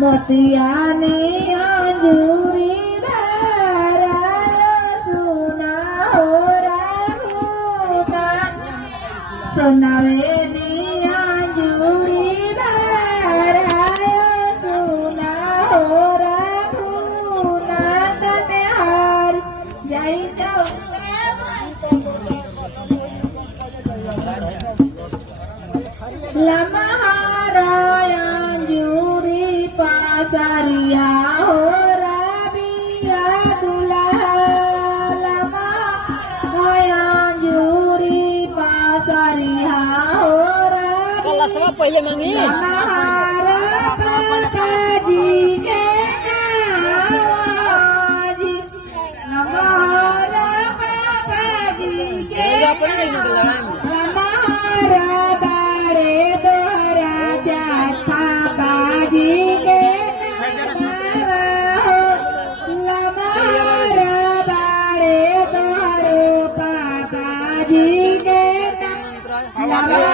मोतियाने अंजूरी धारा सुना हो राघुना सुनावे नी अंजूरी धारा सुना हो राघुना तने हार जय जाओ पासारिया हो राबिया दुल्हा लमा होया जूरी पासारिया हो कला सब पहले मांगी जी के जी हमारा पापा जी के हमारा बारे दोहरा जाता बाजी के हटावे